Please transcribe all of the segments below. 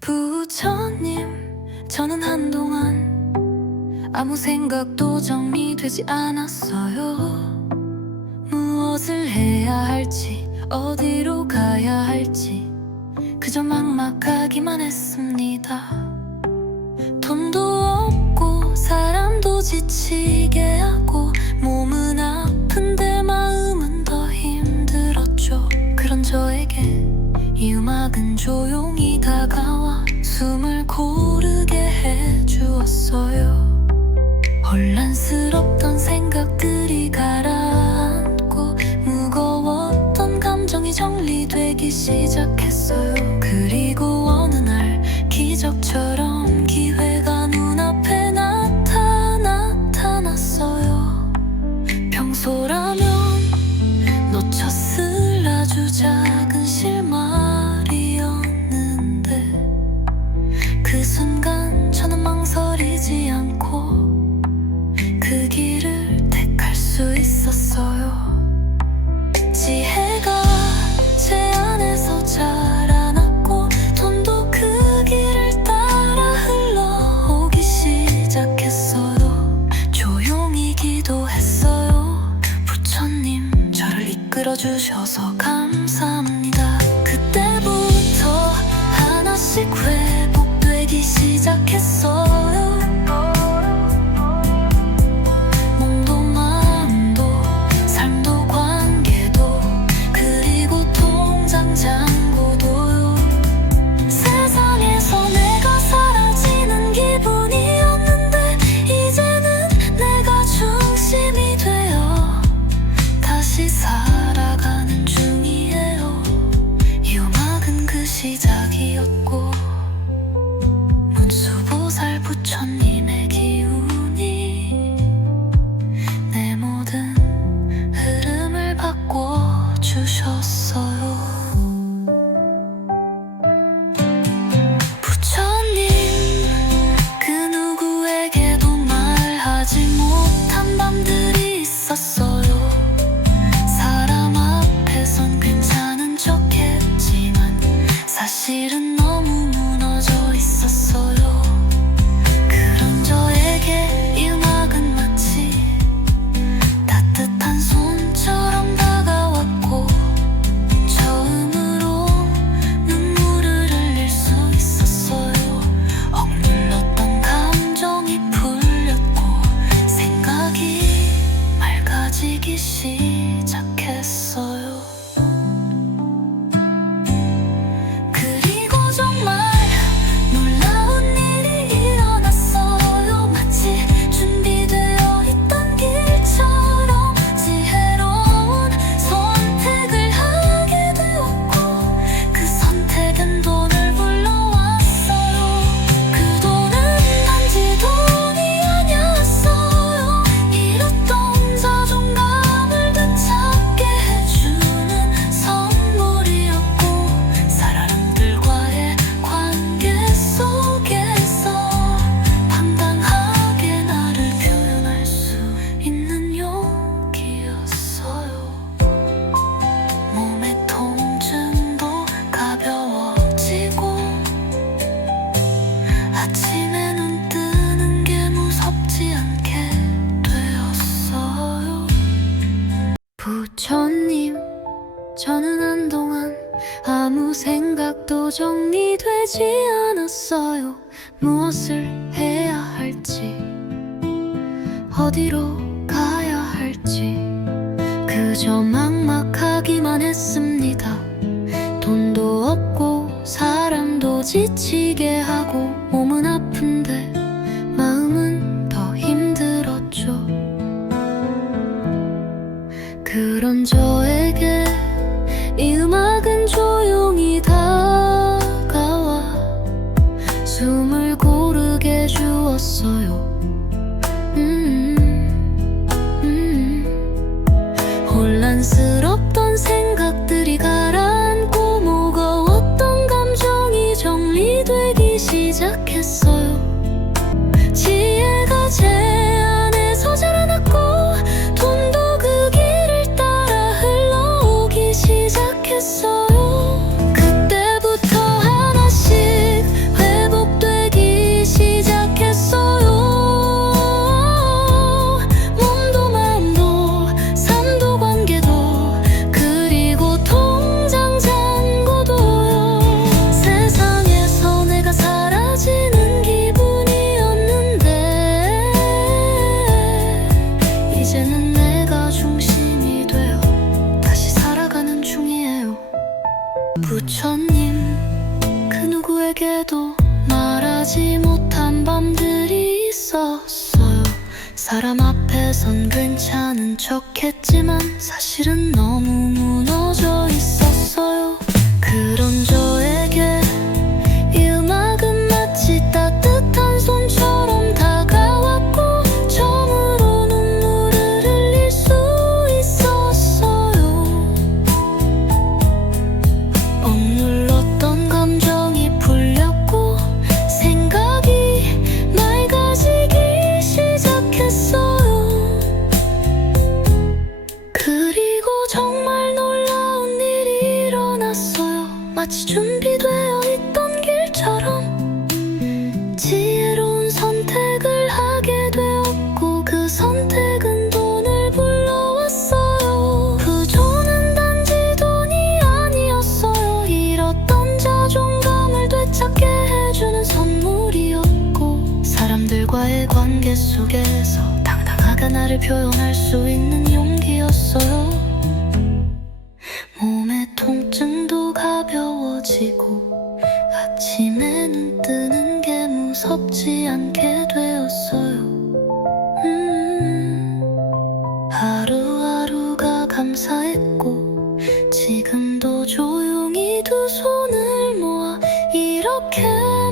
부처님, 저는 한동안 아무 생각도 정리되지 않았어요. 무엇을 해야 할지, 어디로 가야 할지 그저 막막하기만 했습니다. 돈도 없고 사람도 지치게 하고 몸은 아픈데 마음은 더 힘들었죠. 그런 저에게 이 음악은 조용히 다가와 숨을 고르게 해주었어요. 혼란스럽던 생각들이 가라앉고 무거웠던 감정이 정리되기 시작했어요. 그리고 어느 날 기적처럼 기회가 눈앞에 나타났어요. 평소라면 놓쳤을 아주 작은 실마리였는데 그 순간 저는 망설이지 않고 그 길을 택할 수 있었어요. 지혜가 제 안에서 자라났고 돈도 그 길을 따라 흘러오기 시작했어요. 조용히 기도했어요. 부처님, 저를 이끌어주셔서 감사합니다. 그때부터 하나씩 회복되기 시작했어요. 몸도 마음도 삶도 관계도 그리고 통장 잔고도요. 세상에서 내가 사라지는 기분이었는데 이제는 내가 중심이 되어 다시 살아가는 중이에요. 이 음악은 그 시작이었고 문수보살 부처님의 기운이 내 모든 흐름을 바꿔주셨어요. 부처님, 그 누구에게도 말하지 못한 밤들이 있었어요. 사람 앞에선 괜찮은 척했지만 사실은 너무 무너져 있었어요. 그런 저에게 이 음악은 마치 따뜻한 손처럼 다가왔고 처음으로 눈물을 흘릴 수 있었어요. 억눌렀던 감정이 풀렸고 생각이 맑아지기 시작했어요. 그리고 정말 놀라운 일이 일어났어요. 마치 준비되어 있던 길처럼 지혜로운 선택을 하게 되었고 그 선택은 돈을 불러왔어요. 그 돈은 단지 돈이 아니었어요. 잃었던 자존감을 되찾게 해주는 선물이었고 사람들과의 관계 속에서 당당하게 나를 표현할 수 있는 용기였어요. 몸의 통증도 가벼워지고 아침에 눈 뜨는 게 무섭지 않게 되었어요. 부처님, 저는 한동안 아무 생각도 정리되지 않았어요. 무엇을 해야 할지, 어디로 가야 할지 그저 막막하기만 했습니다. 돈도 없고 사람도 지치게 하고 몸은 아픈데 마음은 더 힘들었죠. 그런 저에게 이 음악은 조용히 다가와 숨을 고르게 주었어요. 혼란스럽던 생각들이 가라앉고 무거웠던 감정이 정리되기 시작했어요. 지혜가 제 안에서 자라났고 돈도 그 길을 따라 흘러오기 시작했어요. 그때부터 하나씩 저에게도 말하지 못한 밤들이 있었어요. 사람 앞에선 괜찮은 척했지만 사실은 너무 무너져 있었어요. 그런 저에게 이 음악은 마치 따뜻한 손처럼 다가왔고 처음으로 눈물을 흘릴 수 있었어요. 억눌렀던 감정이 풀렸고 생각이 맑아지기 시작했어요. 그리고 정말 놀라운 일이 일어났어요. 마치 준비되어 있던 길처럼 지혜로운 선택을 하게 되었고 그 선택은 돈을 불러왔어요. 부조는 단지 돈이 아니었어요. 잃었던 자존감을 되찾게 해주는 선물이었고 사람들과의 관계 속에서 당당하게 나를 표현할 수 있는 용기였어요. 몸의 통증도 가벼워지고 아침에 눈 뜨는 게 무섭지 않게 되었어요. 하루하루가 감사했고 지금도 조용히 두 손을 모아 이렇게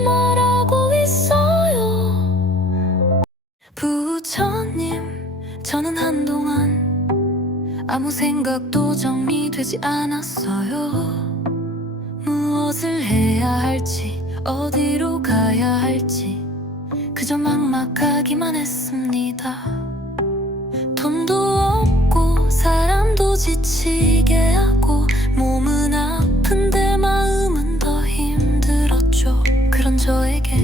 말하고 있어요. 부처님, 저는 한동안 아무 생각도 정리되지 않았어요. 무엇을 해야 할지, 어디로 가야 할지 그저 막막하기만 했습니다. 돈도 없고 사람도 지치게 하고 몸은 아픈데 마음은 더 힘들었죠. 그런 저에게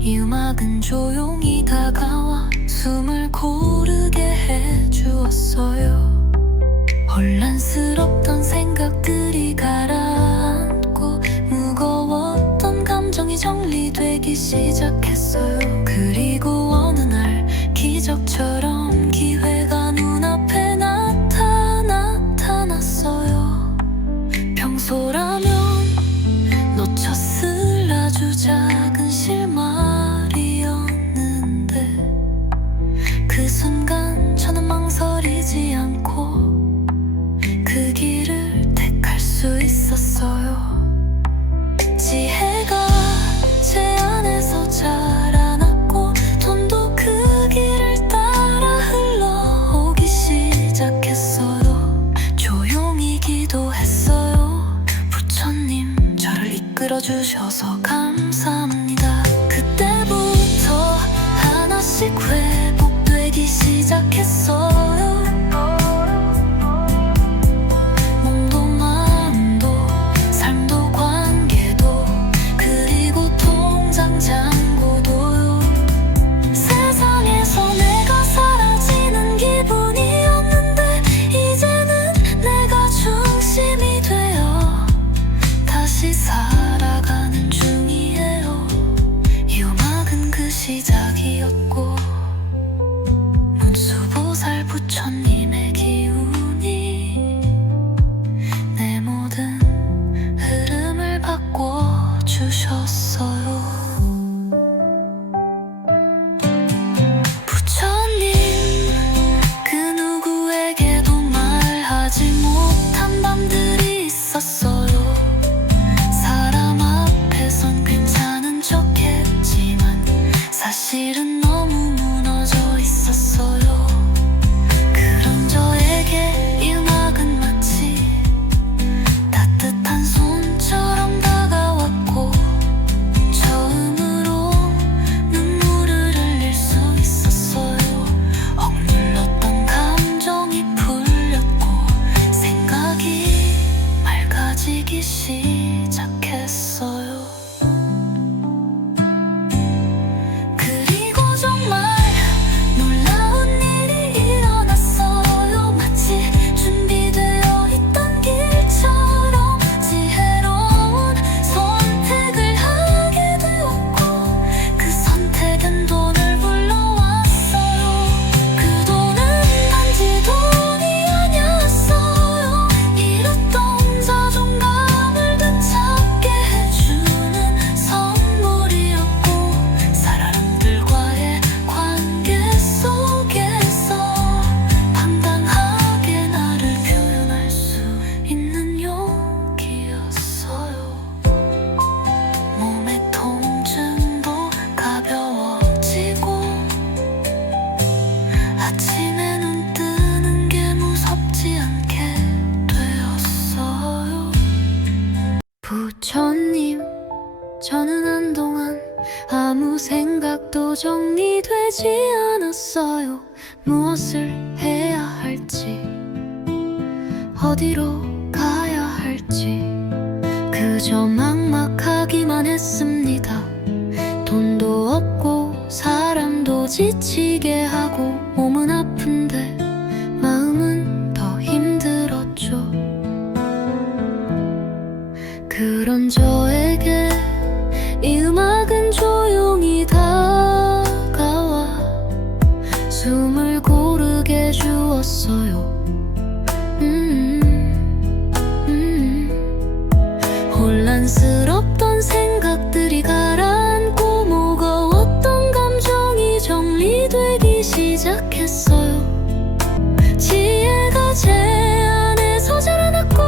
이 음악은 조용히 다가와 숨을 고르게 해주었어요. 혼란스럽던 생각들이 가라앉고 무거웠던 감정이 정리되기 시작했어요. 그리고 어느 날 기적처럼 기회가 눈앞에 나타났어요. 평소라면 놓쳤을 아주 작은 실마리였는데 그 순간 저는 망설이지 않고 그 길을 택할 수 있었어요. 지혜가 제 안에서 자라났고 돈도 그 길을 따라 흘러오기 시작했어요. 조용히 기도했어요. 부처님, 저를 이끌어주셔서 감사합니다. 그때부터 하나씩 회복되기 시작했어요. 장고도요. 세상에서 내가 사라지는 기분이었는데 이제는 내가 중심이 되어 다시 살아가는 중이에요. 이 음악은 그 시작이었고 문수보살 부처님의 기운이 내 모든 흐름을 바꿔주셨어요. 밤들이 있었어요. 사람 앞에선 괜찮은 척했지만 사실은 너무 무너져 있었어요. 그런 저에게 이 음악은 마치 따뜻한 손처럼 다가왔고 처음 한동안 아무 생각도 정리되지 않았어요. 무엇을 해야 할지, 어디로 가야 할지 그저 막막하기만 했습니다. 돈도 없고 사람도 지치게 하고 몸은 아픈데 마음은 더 힘들었죠. 그런 저에게 이 음악은 조용히 다가와 숨을 고르게 주었어요. 혼란스럽던 생각들이 가라앉고 무거웠던 감정이 정리되기 시작했어요. 지혜가 제 안에서 자라났고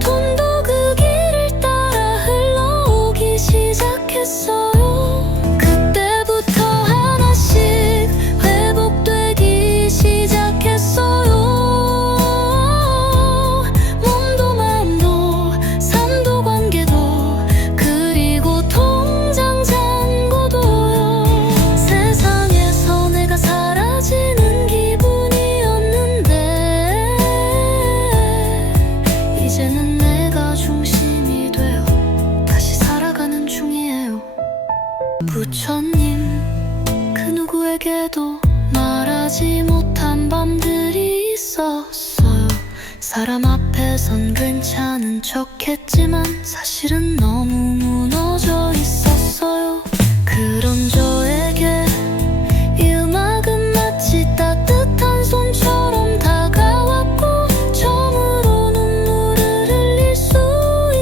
돈도 그 길을 따라 흘러오기 시작했어요. 그때부터 하나씩 회복되기 시작했어요. 몸도 마음도 삶도 관계도 그리고 통장 잔고도요. 세상에서 내가 사라지는 기분이었는데 이제는 내가 중심이 되어 다시 살아가는 중이에요. 부처님, 그 누구에게도 말하지 못한 밤들이 있었어요. 사람 앞에선 괜찮은 척했지만 사실은 너무 무너져 있었어요. 그런 저에게 이 음악은 마치 따뜻한 손처럼 다가왔고 처음으로 눈물을 흘릴 수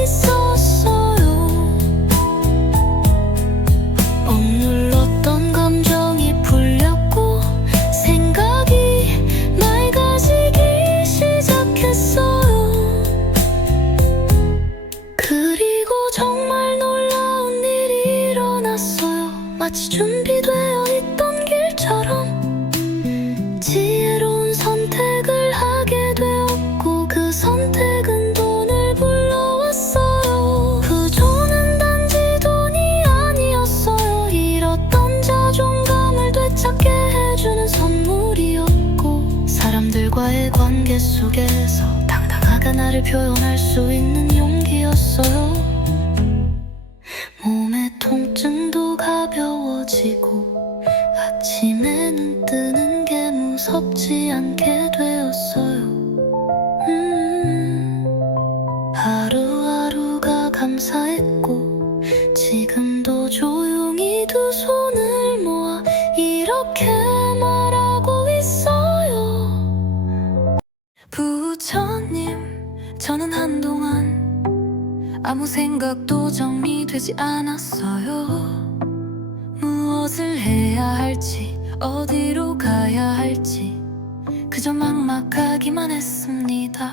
있었어요. 억눌렀던 감정이 풀렸고 생각이 맑아지기 시작했어요. 그리고 정말 놀라운 일이 일어났어요. 마치 준비되어 있던 길처럼 지혜로운 선택을 하게 되었고 그 선택은 돈을 불러왔어요. 부조는 단지 돈이 아니었어요. 잃었던 자존감을 되찾게 해주는 선물이었고 사람들과의 관계 속에서 당당하게 나를 표현할 수 있는 용기였어요. 몸의 통증도 가벼워지고 아침에 눈 뜨는 게 무섭지 않게 되었어요. 하루하루가 감사했고 지금도 조용히 두 손을 모아 이렇게 말하고 있어요. 부처님, 저는 한동안 아무 생각도 정리되지 않았어요. 무엇을 해야 할지, 어디로 가야 할지 그저 막막하기만 했습니다.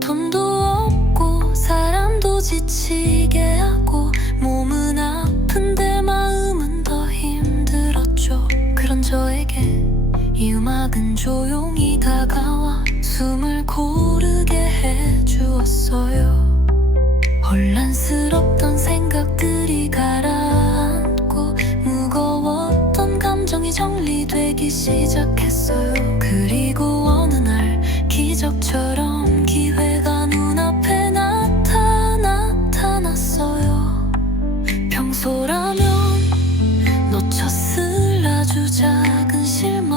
돈도 없고 사람도 지치게 하고 몸은 아픈데 마음은 더 힘들었죠. 그런 저에게 이 음악은 조용히 다가와 숨을 고르게 해주었어요. 혼란스럽던 생각들이 가라앉고 무거웠던 감정이 정리되기 시작했어요. 그리고 어느 날 기적처럼 기회가 눈앞에 나타났어요. 평소라면 놓쳤을 아주 작은 실마리였는데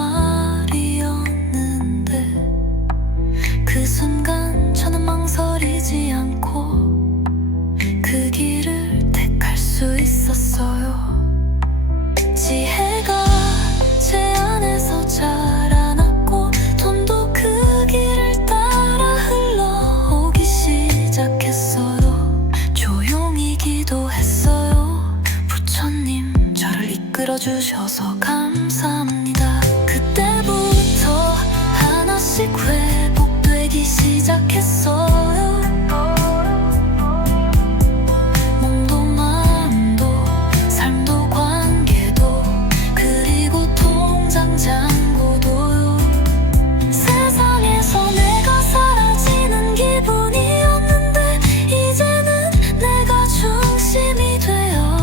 그 순간 저는 망설이지 않고 그 길을 택할 수 있었어요. 지혜가 제 안에서 자라났고 돈도 그 길을 따라 흘러오기 시작했어요. 조용히 기도했어요. 부처님, 저를 이끌어주셔서 감사합니다. 그때부터 하나씩 회복되기 시작했어요. 몸도 마음도 삶도 관계도 그리고 통장 잔고도요. 세상에서 내가 사라지는 기분이었는데 이제는 내가 중심이 되어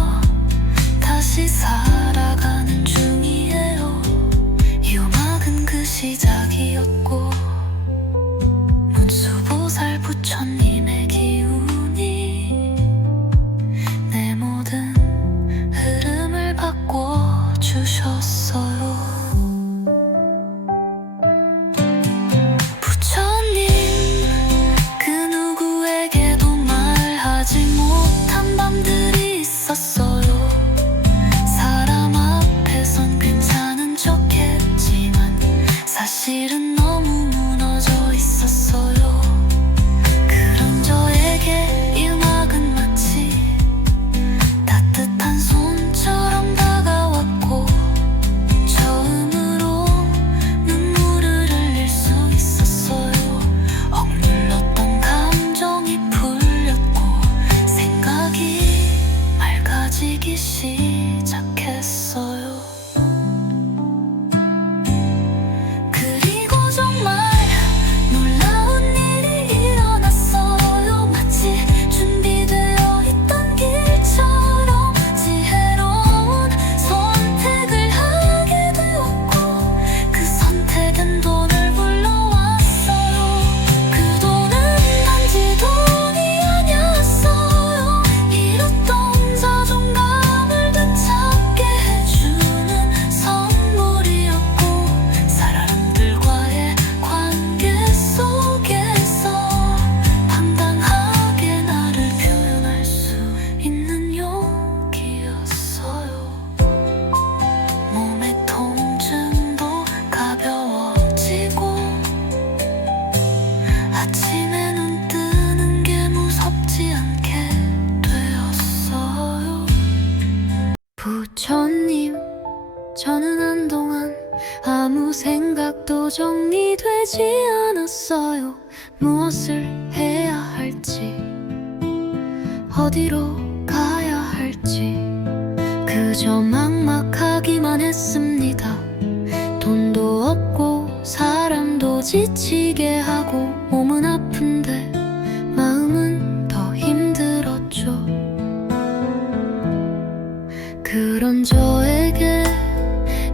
되기 시작했어요. 그리고 정말 놀라운 일이 일어났어요. 마치 준비되어 있던 길처럼 지혜로운 선택을 하게 되었고, 그 선택은 돈을 불러왔어요. 그 돈은 단지 돈이 아니었어요. 잃었던 자존감을 되찾게 해주는 선물이었고, 사람들과의 관계 속에서 당당하게 나를 표현할 수 있는 용기였어요. 몸의 통증도 가벼워지고, 아침에 눈 뜨는 게 무섭지 않게 되었어요. 부처님, 저는 한동안 아무 생각도 정리되지 않았어요. 무엇을 해야 할지, 어디로 가야 할지, 그저 막막하기만 했습니다. 돈도 없고 사람도 지치게 하고, 몸은 아픈데 마음은 더 힘들었죠. 그런 저에게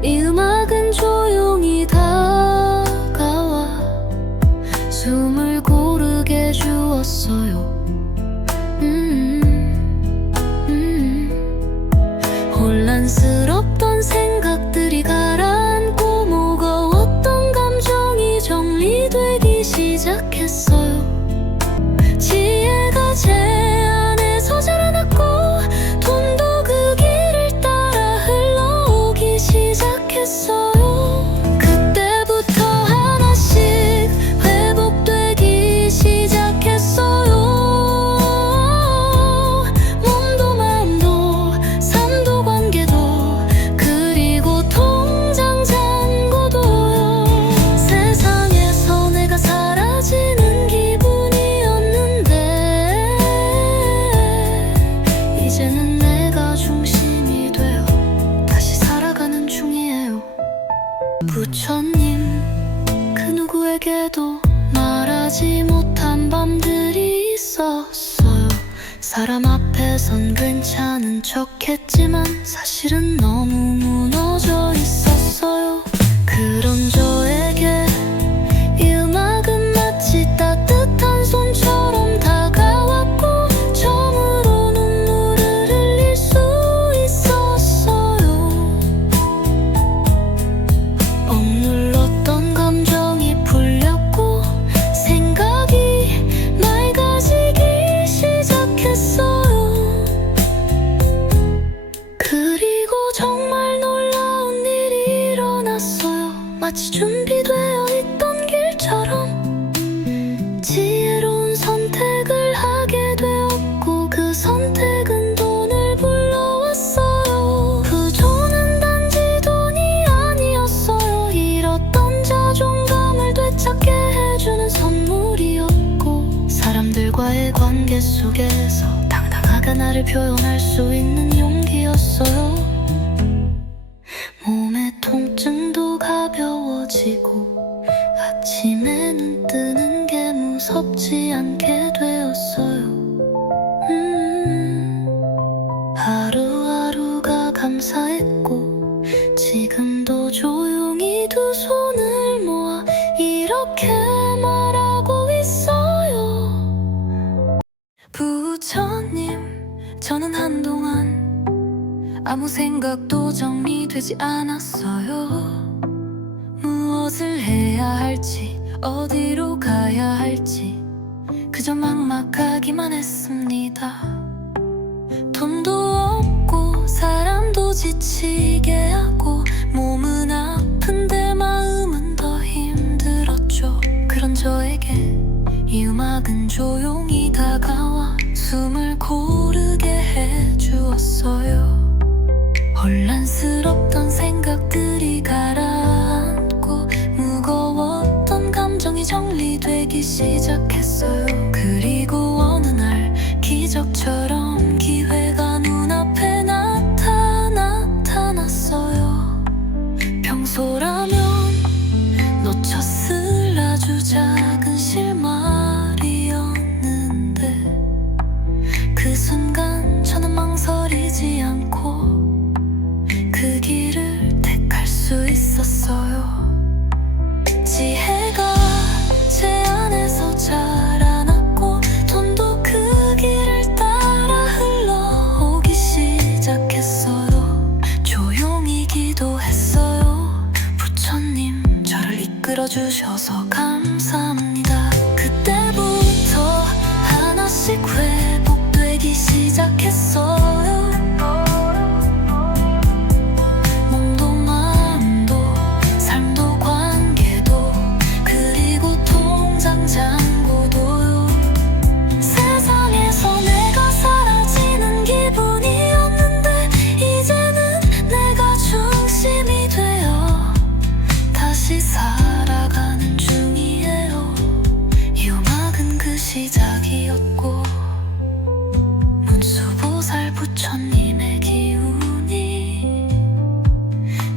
이 음악은 조용히 다가와 숨을 고르게 주었어요. 혼란스럽던 생각들이 가라앉고, 무거웠던 감정이 정리되기 시작했어요. 지혜가 제 안에서 자라났고, 돈도 그 길을 따라 흘러오기 시작했어요. 그때부터 하나씩 회복되기 시작했어요. 몸도 마음도 삶도 관계도, 그리고 통장 잔고도요. 세상에서 내가 사라지는 기분이었는데, 이제는 내가 중심이 되어 다시 살아가는 중이에요. 부처님, 그 누구에게도 말하지 못한 밤들이 있었어요. 사람 앞에선 괜찮은 척했지만 사실은 너무 무너져 있었어요. 그런 저에게 이 음악은 마치 따뜻한 손처럼 다가왔고, 처음으로 눈물을 흘릴 수 있었어요. 억눌렀던 감정이 풀렸고, 생각이 맑아지기 시작했어요. 그리고 정말 놀라운 일이 일어났어요. 마치 준비되어 있던 길처럼 지혜로운 선택을 하게 되었고, 그 선택은 돈을 불러왔어요. 그 돈은 단지 돈이 아니었어요. 잃었던 자존감을 되찾게 해주는 선물이었고, 사람들과의 관계 속에서 당당하게 나를 표현할 수 있는 용기였어요. 몸의 통증도 가벼워지고, 아침에 눈 뜨는 게 무섭지 않게 되었어요. 하루하루가 감사했고, 지금도 조용히 두 손을 모아 이렇게 말하고 있어요. 부처님, 저는 한동안 아무 생각도 정리되지 않았어요. 무엇을 해야 할지, 어디로 가야 할지, 그저 막막하기만 했습니다. 돈도 없고 사람도 지치게 하고, 몸은 아픈데 마음은 더 힘들었죠. 그런 저에게 이 음악은 조용히 다가와 숨을 고르게 해주었어요. 혼란스럽던 생각들이 가라앉고, 무거웠던 감정이 정리되기 시작했어요. 그리고 어느 날 기적처럼 기회가 눈앞에 나타났어요. 주셔서 감사합니다. 그때부터 하나씩 회복되기 시작했어요. 몸도 마음도 삶도 관계도 그리고 통장 잔고도요. 세상에서 내가 사라지는 기분이었는데 이제는 내가 중심이 되어 다시 살아가는 중이에요. 이 음악은 그 시작이었고 문수보살 부처님의 기운이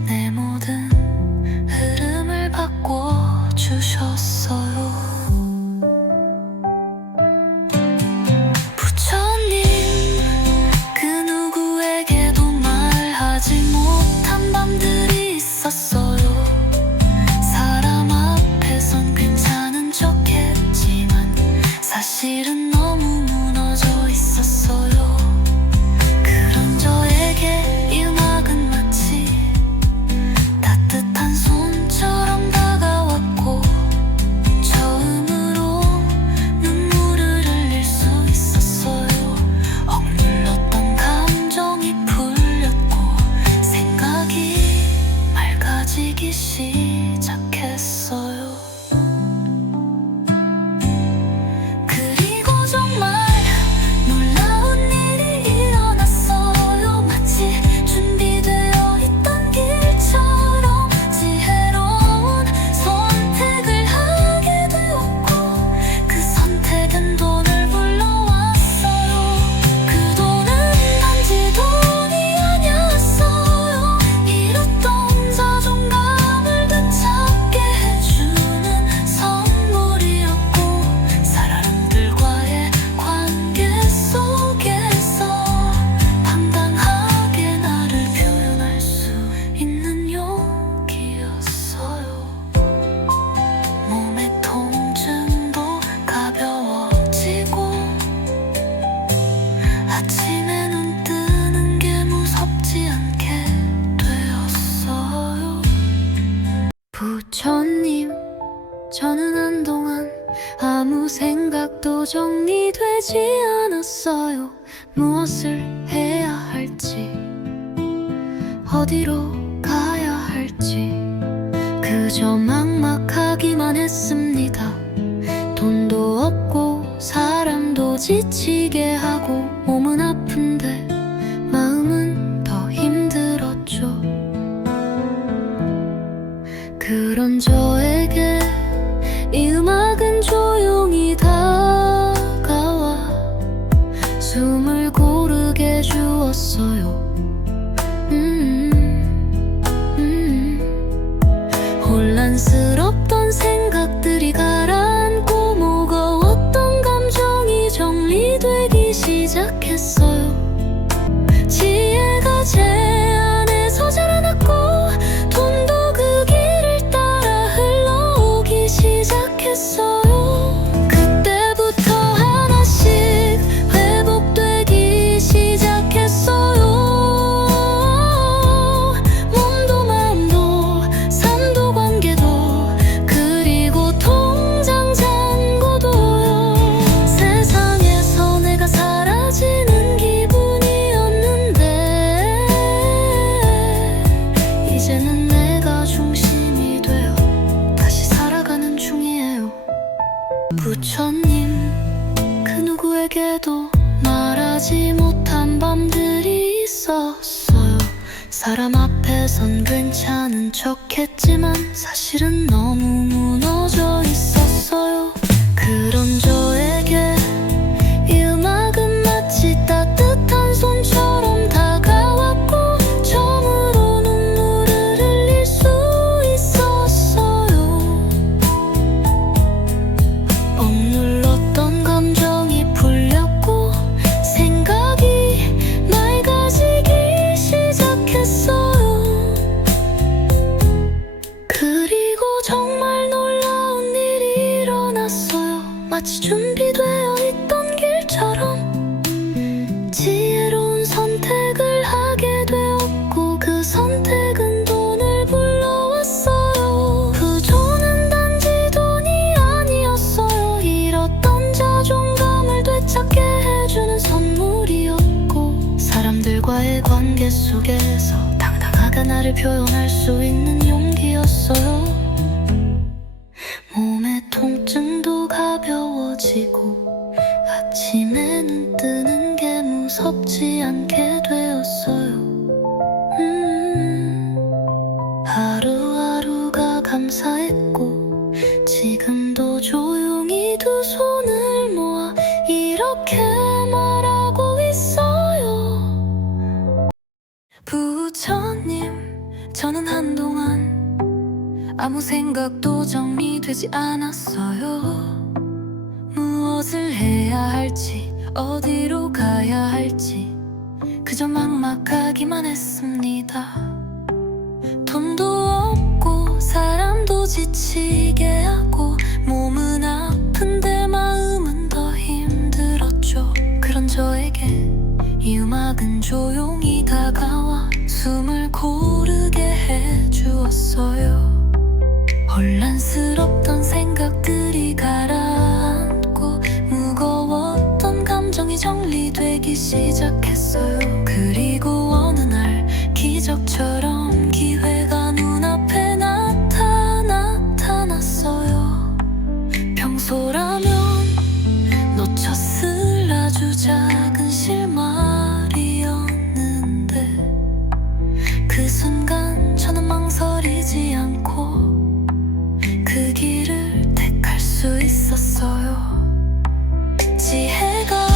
내 모든 흐름을 바꿔주셨어요. 부처님, 그 누구에게도 말하지 못한 밤들이 있었어요. 사람 앞에선 괜찮은 척했지만 사실은 너무 무너져 있었어요. 그런 저에게 이 음악은 마치 따뜻한 손처럼 다가왔고 처음으로 눈물을 흘릴 수 있었어요. 억눌렀던 감정이 풀렸고 생각이 맑아지기 시작했어요. 그리고 정말 놀라운 일이 일어났어요. 마치 준비되어 있던 길처럼 지혜로운 선택을 하게 되었고 그 선택은 돈을 불러왔어요. 그 돈은 단지 돈이 아니었어요. 잃었던 자존감을 되찾게 해주는 선물이었고 사람들과의 관계 속에서 당당하게 나를 표현할 수 있는 용기였어요. 몸의 통증도 가벼워지고 아침에 눈 뜨는 게 무섭지 않게 되었어요. 부처님, 저는 한동안 아무 생각도 정리되지 않았어요. 무엇을 해야 할지, 어디로 가야 할지 그저 막막하기만 했습니다. 돈도 없고 사람도 지치게 하고 몸은 아픈데 마음은 더 힘들었죠. 그런 저에게 이 음악은 조용히 다가와 숨을 고르게 주었어요. 혼란스럽던 생각들이 가라앉고 무거웠던 감정이 정리되기 시작했어요. 지혜가 제 안에서 자라났고 돈도 그 길을 따라 흘러오기 시작했어요. 그때부터 하나씩 회복되기 시작했어요. 몸도 마음도 삶도 관계도 그리고 통장 잔고도요. 세상에서 내가 사라지는 기분이었는데 이제는 내가 중심이 되어 다시 살아가는 중이에요. 부처님, 그 누구에게도 말하지 못한 밤들이 있었어요. 사람 앞에선 괜찮은 척했지만 사실은 너무 무너져 있었어요. 그런 저에게 이 음악은 마치 따뜻한 손처럼 다가왔고 처음으로 눈물을 흘릴 수 있었어요. 억눌렀던 감정이 풀렸고 생각이 맑아지기 시작했어요. 그리고 정말 관계 속에서 당당하게 나를 표현할 수 있는 용기였어요. 몸의 통증도 가벼워지고 아침에 눈 뜨는 게 무섭지 않게 되었어요. 하루하루가 감사했고 지금도 조용히 두 손을 모아 이렇게 말하고 있어요. 부처님, 저는 한동안 아무 생각도 정리되지 않았어요. 무엇을 해야 할지, 어디로 가야 할지 그저 막막하기만 했습니다. 돈도 없고 사람도 지치게 하고 몸은 아픈데 마음은 더 힘들었죠. 그런 저에게 이 음악은 조용히 다가와 숨을 고르게 해주었어요. 혼란스럽던 생각들이 가라앉고 무거웠던 감정이 정리되기 시작했어요. 그리고 어느 날 기적처럼 기회가 눈앞에 나타났어요. 평소라면 놓쳤을 아주 작은 실마리였는데 그 순간 저는 망설이지 않고 그 길을 택할 수 있었어요. 지혜가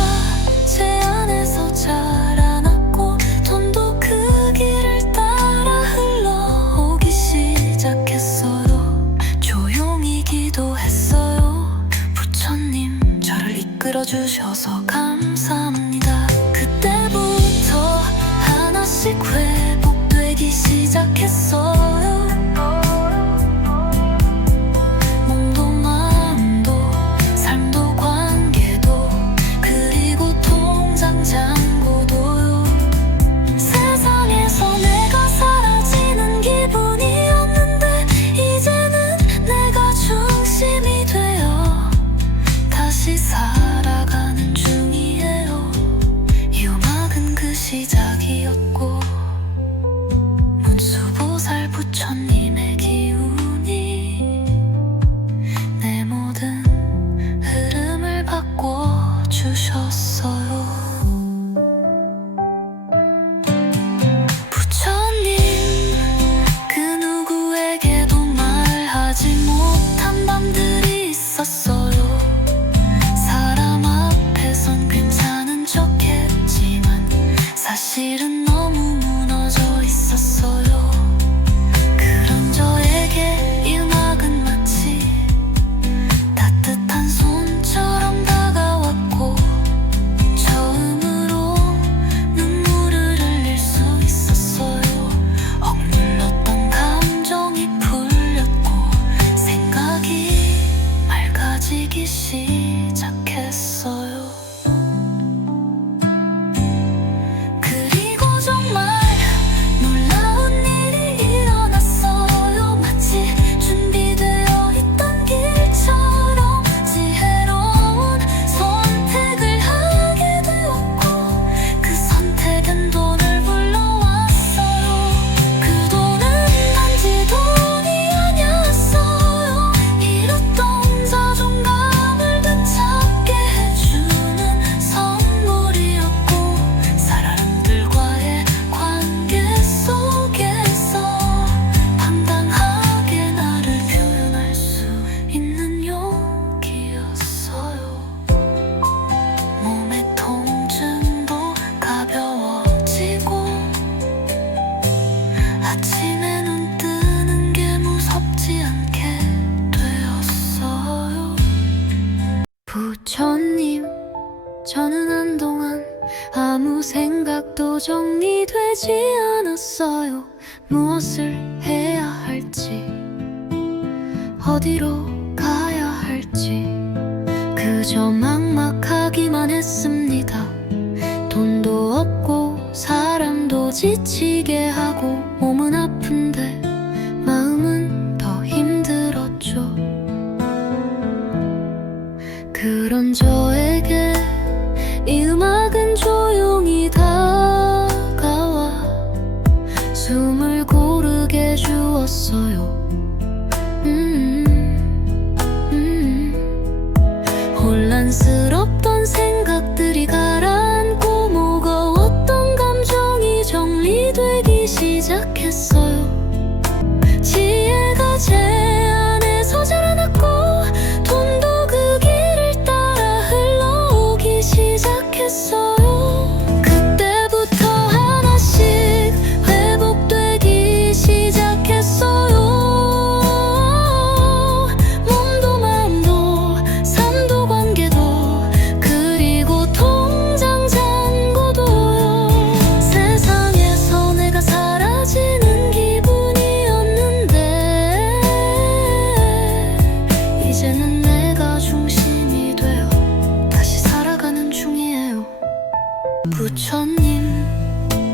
제 안에서 자라났고 돈도 그 길을 따라 흘러오기 시작했어요. 조용히 기도했어요. 부처님, 저를 이끌어주셔서 감사합니다. 그때부터 하나씩 회복되기 시작했어요. 몸도 마음도 삶도 관계도 그리고 통장 잔고도요. 세상에서 내가 사라지는 기분이었는데 이제는 내가 중심이 되어 다시 살아가는 중이에요. 이 음악은 그 시작이었고 문수보살 부처님의 기운이 내 모든 흐름을 바꿔주셨어요. 부처님, 그 누구에게도 말하지 못한 밤들이 있었어요. 사람 앞에선 괜찮은 척했지만 사실은 너무 무너져 있었어요. 그런 저에게 이 음악은 마치 따뜻한 손처럼 다가왔고 처음으로 눈물을 흘릴 수 있었어요. 억눌렀던 감정이 풀렸고 생각이 맑아지기 시작했어요. 그리고 정말 놀라운 일이 일어났어요. 마치 준비되어 있던 길처럼 지혜로운 선택을 하게 되었고 그 선택은 돈을 불러왔어요. 그 돈은 단지 돈이 아니었어요. 잃었던 자존감을 되찾게 해주는 선물이었고 사람들과의 관계 속에서 당당하게 나를 표현할 수 있는 용기였어요. 몸의 통증도 가벼워지고 아침에 눈 뜨는 게 무섭지 않게 되었어요. 부처님, 저는 한동안 아무 생각도 정리되지 않았어요. 무엇을 해야 할지, 어디로 가야 할지 그저 막막하기만 했습니다. 돈도 없고 사람도 지치게 하고 몸은 아픈데 마음은 더 힘들었죠. 그런 저에게 이 음악은 조용히 다가와 해주었어요. 혼란스럽던 생각들이 가라앉고 무거웠던 감정이 정리되기 시작했어요. 지혜가 제 안에서 자라났고 돈도 그 길을 따라 흘러오기 시작했어요. 그때부터 하나씩 회복되기 시작했어요. 몸도 마음도 삶도 관계도 그리고 통장 잔고도요. 세상에서 내가 사라지는 기분이었는데 이제는 내가 중심이 되어 다시 살아가는 중이에요. 부처님,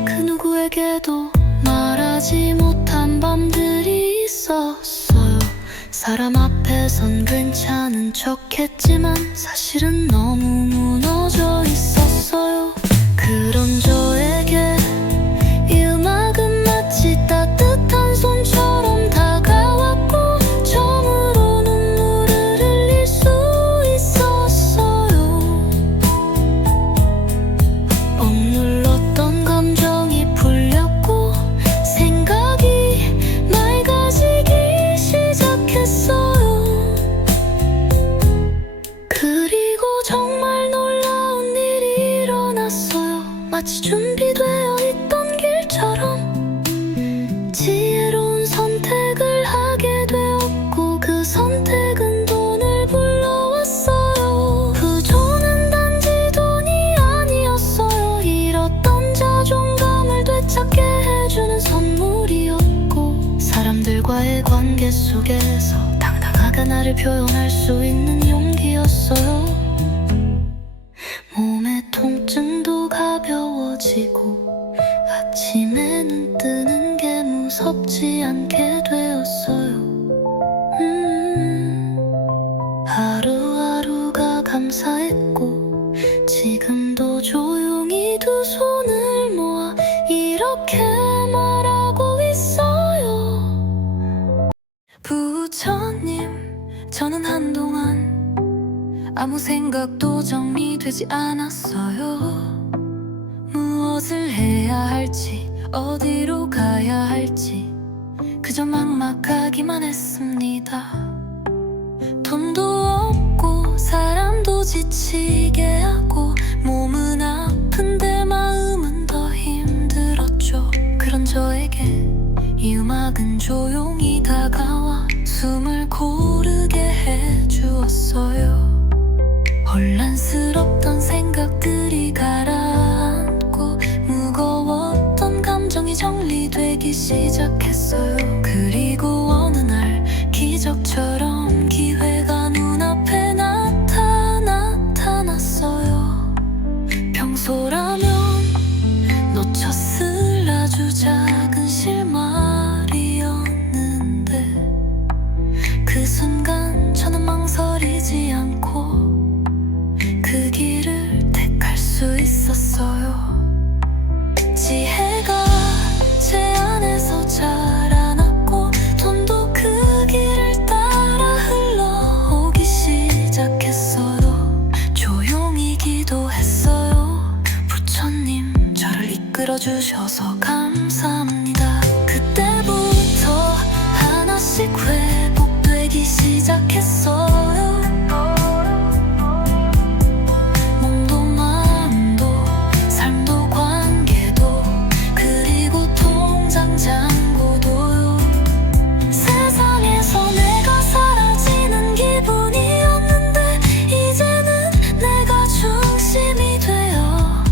그 누구에게도 말하지 못한 밤들이 있었어요. 사람 앞에선 괜찮은 척했지만 사실은 너무 무너져 있었어요. 그런 저에게 이 음악은 마치 따뜻한 손처럼 다가왔고 처음으로 눈물을 흘릴 수 있었어요. 억눌렀던 감정이 풀렸고 생각이 맑아지기 시작했어요. 그리고 정말 놀라운 일이 일어났어요. 마치 준비되어 있던 길처럼 지혜로운 선택을 하게 되었고 그 선택은 돈을 불러왔어요. 부조는 단지 돈이 아니었어요. 잃었던 자존감을 되찾게 해주는 선물이었고 사람들과의 관계 속에서 당당하게 나를 표현할 수 있는 용기였어요. 몸의 통증도 가벼워지고 아침에 눈 뜨는 게 무섭지 않게 되었어요. 하루하루가 감사했고 지금도 조용히 두 손을 모아 이렇게 말하고 있어요. 부처님, 저는 한동안 아무 생각도 정리되지 않았어요. 무엇을 해야 할지, 어디로 가야 할지 그저 막막하기만 했습니다. 돈도 없고 사람도 지치게 하고 몸은 아픈데 마음은 더 힘들었죠. 그런 저에게 이 음악은 조용히 다가와 숨을 고르게 해주었어요. 혼란스럽던 생각들이 가라앉고 무거웠던 감정이 정리되기 시작했어요. 그리고 어느 날 기적처럼 기회가 눈앞에 나타났어요. 평소라면 놓쳤을 아주 작은 실마리였는데 그 순간 저는 망설이지 않고 그 길을 택할 수 있었어요. 지혜가 제 안에서 자라났고 돈도 그 길을 따라 흘러오기 시작했어요. 조용히 기도했어요. 부처님, 저를 이끌어주셔서 감사합니다. 그때부터 하나씩 회복되기 시작했어요. 몸도 마음도 삶도 관계도 그리고 통장 잔고도요. 세상에서 내가 사라지는 기분이었는데 이제는 내가 중심이 되어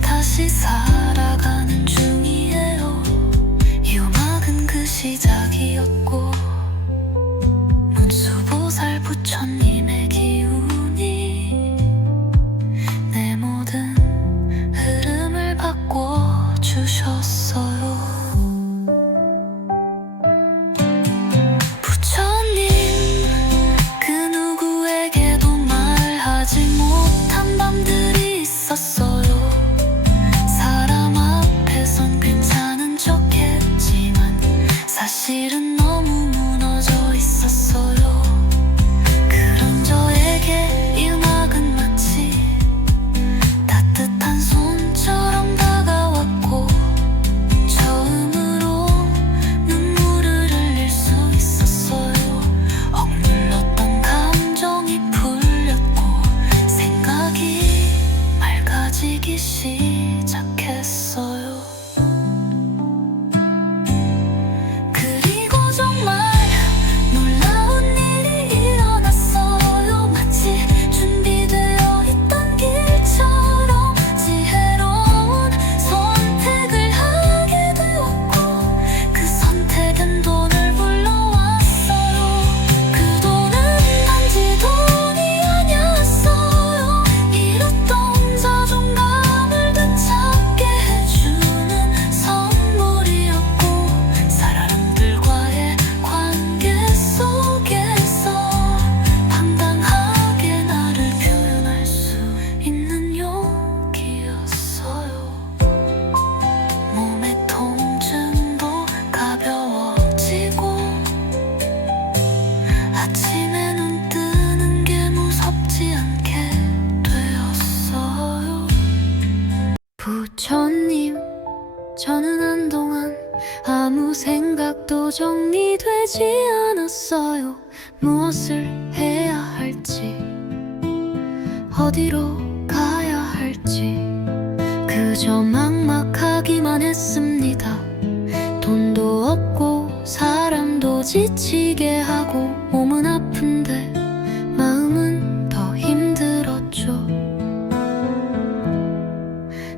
다시 살아가는 중이에요. 이 음악은 그 시작이었고 문수보살 부처님의 기운이 내 모든 흐름을 바꿔주셨어요. 부처님, 그 누구에게도 말하지 못한 밤들이 있었어요. 사람 앞에선 괜찮은 척했지만 사실 저는 한동안 아무 생각도 정리되지 않았어요. 무엇을 해야 할지, 어디로 가야 할지, 그저 막막하기만 했습니다. 돈도 없고 사람도 지치게 하고 몸은 아픈데 마음은 더 힘들었죠.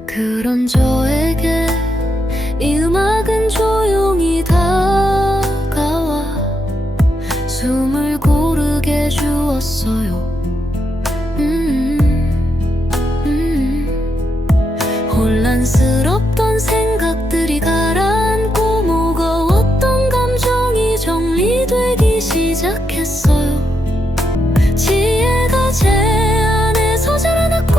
그런 저에게 이 음악은 조용히 다가와 숨을 고르게 주었어요. 혼란스럽던 생각들이 가라앉고 무거웠던 감정이 정리되기 시작했어요. 지혜가 제 안에서 자라났고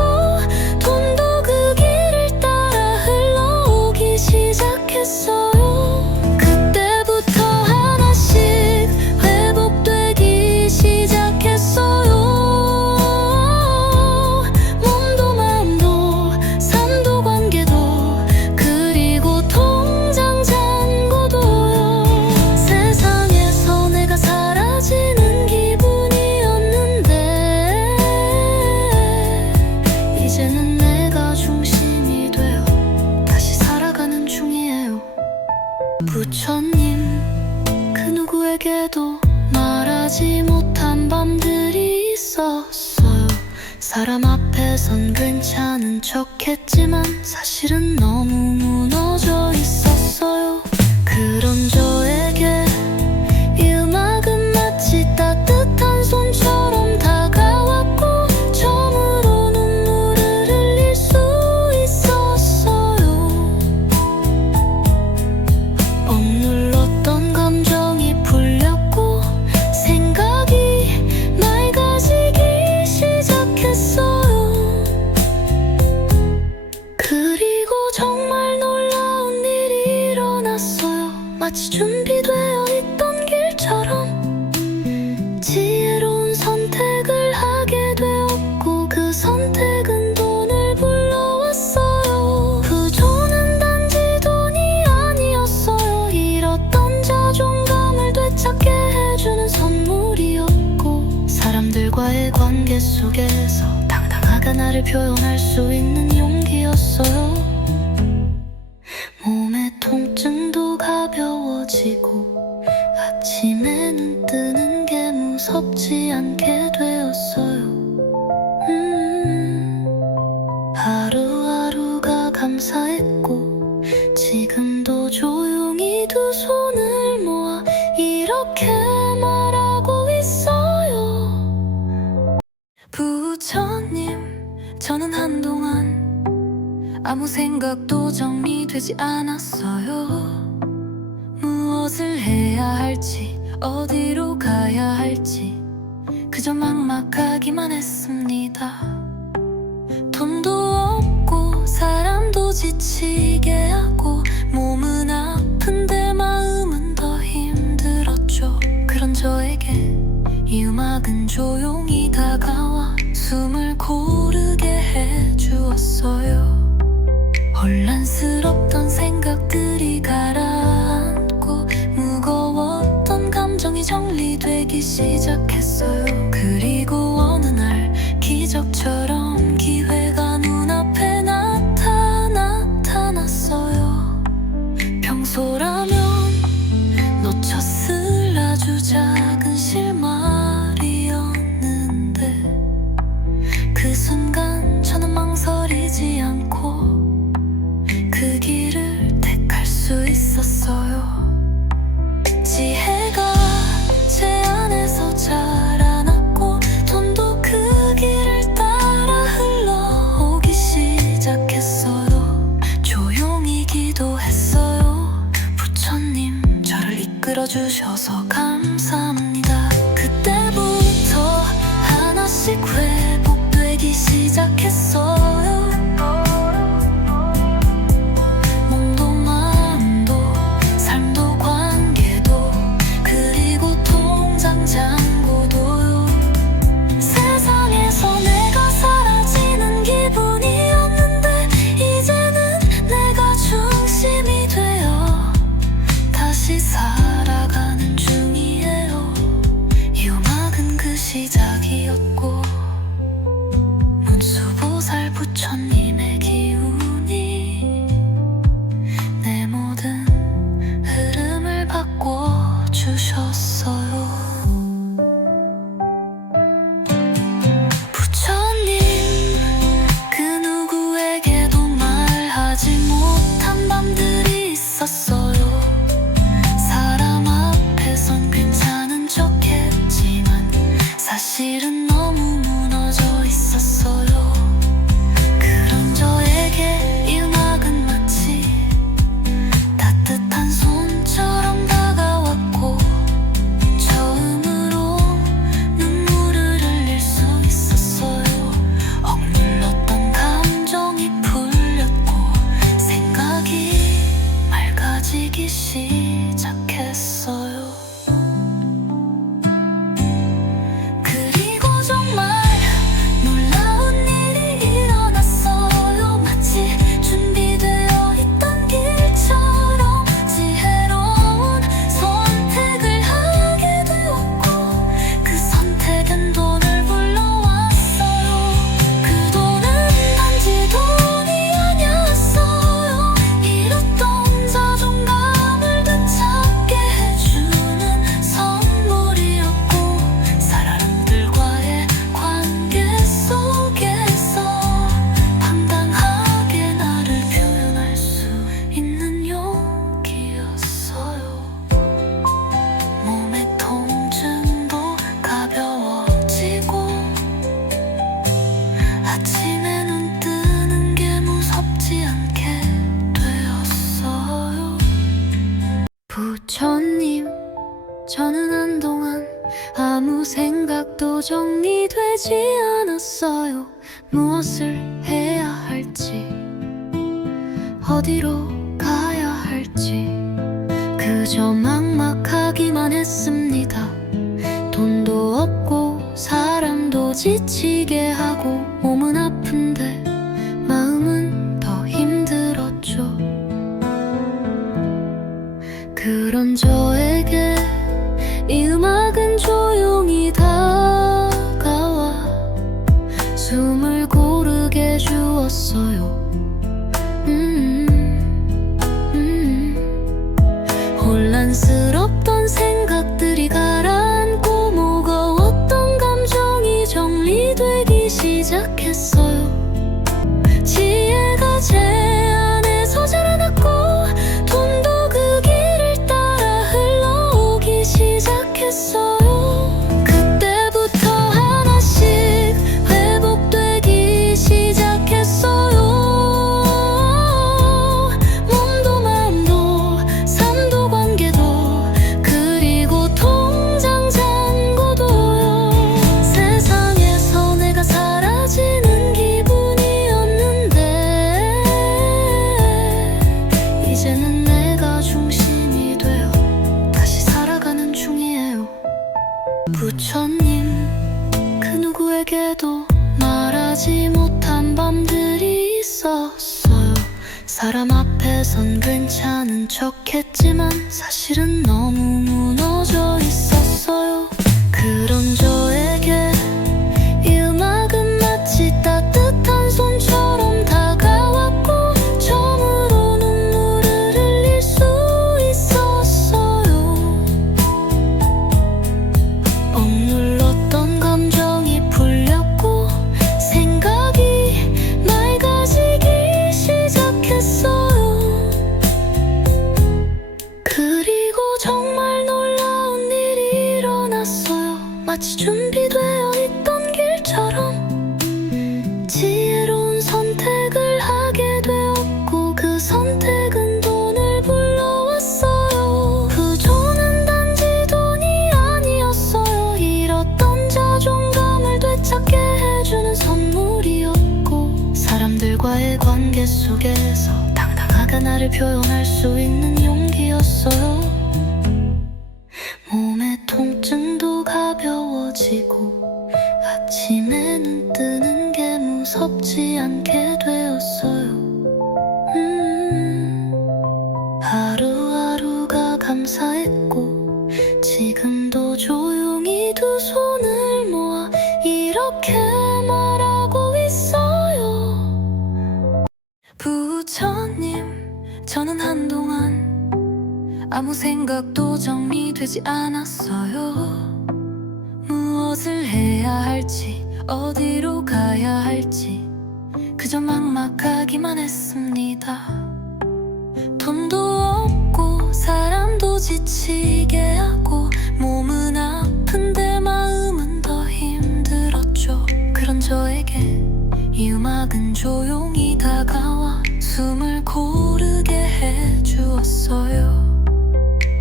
돈도 그 길을 따라 흘러오기 시작했어요. 그때부터 하나씩 회복되기 시작했어요. 몸도 마음도 삶도 관계도 그리고 통장 잔고도요. 세상에서 내가 사라지는 기분이었는데 이제는 내가 중심이 되어 다시 살아가는 중이에요. 부처님, 그 누구에게도 말하지 못한 밤들이 있었어요. 사람 앞에선 괜찮은 척했지만 사실은 너무 무너져 있었어요. 그런 저에게 이 음악은 마치 따뜻한 손처럼 다가왔고 처음으로 눈물을 흘릴 수 있었어요. 억눌렀던 감정이 풀렸고 생각이 맑아지기 시작했어요. 그리고 정말 놀라운 일이 일어났어요. 마치 준비되어 있던 길처럼 지혜로운 선택을 하게 되었고 그 선택은 돈을 불러왔어요. 부조는 단지 돈이 아니었어요. 잃었던 자존감을 되찾게 해주는 선물이었고 사람들과의 관계 속에서 당당하게 나를 표현할 수 있는 용기였어요. 몸의 통증도 가벼워지고 아침에 눈 뜨는 게 무섭지 않게 되었어요. 하루하루가 감사했고 지금도 조용히 두 손을 모아 이렇게 말하고 있어요. 부처님, 저는 한동안 아무 생각도 정리되지 않았어요. 무엇을 해야 할지, 어디로 가야 할지 그저 막막하기만 했습니다. 돈도 없고 사람도 지치게 하고 몸은 아픈데 마음은 더 힘들었죠. 그런 저에게 이 음악은 조용히 다가와 숨을 고르게 해주었어요. 혼란스럽던 생각들이 가라앉고 무거웠던 감정이 정리되기 시작했어요. 그리고 어느 날 기적처럼 기회가 눈앞에 나타났어요. 평소라면 놓쳤을 아주 작은 실마리였는데 그 순간 저는 망설이지 않고 그 길을 택할 수 있었어요. 지혜가 제 안에서 자라났고 돈도 그 길을 따라 흘러오기 시작했어요. 조용히 기도했어요. 부처님, 저를 이끌어주셔서 감사합니다. 그때부터 하나씩 회복되기 시작했어요. 몸도 마음도 삶도 관계도 그리고 통장 잔고도요. 세상에서 내가 사라지는 기분이었는데 이제는 내가 중심이 있었어요. 사람 앞에선 괜찮은 척했지만 사실은 너무 무너져 있었어요. 그런 저에게 이 음악은 마치 따뜻한 손처럼 다가왔고 처음으로 눈물을 흘릴 수 있었어요. 억눌렀던 감정이 풀렸고 생각이 맑아지기 시작했어요. 그리고 정말 놀라운 일이 일어났어요. 마치 준비되어 있던 길처럼 지혜로운 선택을 하게 되었고 그 선택은 돈을 불러왔어요. 그 돈은 단지 돈이 아니었어요. 잃었던 자존감을 되찾게 해주는 선물이었고 사람들과의 관계 속에서 당당하게 나를 표현할 수 있는 용기였어요. 몸의 통증도 가벼워지고 아침에 눈 뜨는 게 무섭지 않게 되었어요. 부처님, 저는 한동안 아무 생각도 정리되지 않았어요. 무엇을 해야 할지, 어디로 가야 할지 그저 막막하기만 했습니다. 돈도 없고 사람도 지치게 하고 몸은 아픈데 마음은 더 힘들었죠. 그런 저에게 이 음악은 조용히 다가와 숨을 고르게 주었어요. 혼란스럽던 생각들이 가라앉고 무거웠던 감정이 정리되기 시작했어요. 지혜가 제 안에서 자라났고 돈도 그 길을 따라 흘러오기 시작했어요. 그때부터 하나씩 회복되기 시작했어요. 몸도 마음도 삶도 관계도 그리고 통장 잔고도요. 세상에서 내가 사라지는 기분이었는데 이제는 내가 중심이 되어 다시 살아가는 중이에요. 부처님, 그 누구에게도 말하지 못한 밤들이 있었어요. 사람 앞에선 괜찮은 척했지만 사실은 너무 무너져 있었어요. 그런 저에게 이 음악은 마치 따뜻한 손처럼 다가왔고 처음으로 눈물을 흘릴 수 있었어요. 억눌렀던 감정이 풀렸고 생각이 맑아지기 시작했어요. 그리고 정말 놀라운 일이 일어났어요. 마치 준비되어 있던 길처럼 지혜로운 선택을 하게 되었고 그 선택은 돈을 불러왔어요. 그 돈은 단지 돈이 아니었어요. 잃었던 자존감을 되찾게 해주는 선물이었고 사람들과의 관계 속에서 당당하게 나를 표현할 수 있는 용기였어요. 몸의 통증도 가벼워지고 아침에 눈 뜨는 게 무섭지 않게 되었어요. 하루하루가 감사했고 지금도 조용히 두 손을 모아 이렇게 말하고 있어요. 부처님, 저는 한동안 아무 생각도 정리되지 않았어요. 무엇을 해야 할지, 어디로 가야 할지 그저 막막하기만 했습니다. 돈도 없고 조용히 다가와 숨을 고르게 해주었어요.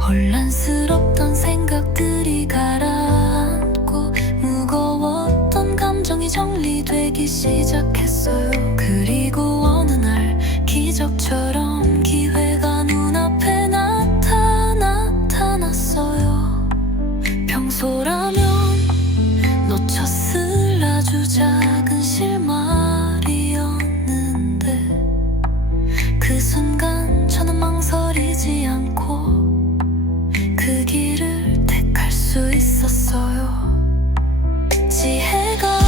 혼란스럽던 생각들이 가라앉고 무거웠던 감정이 정리되기 시작했어요. 그리고 어느 날 기적처럼 기회가 눈앞에 나타났어요. 평소라면 놓쳤을 아주 작은 실마리였는데 그 순간 저는 망설이지 않고 그 길을 택할 수 있었어요. 지혜가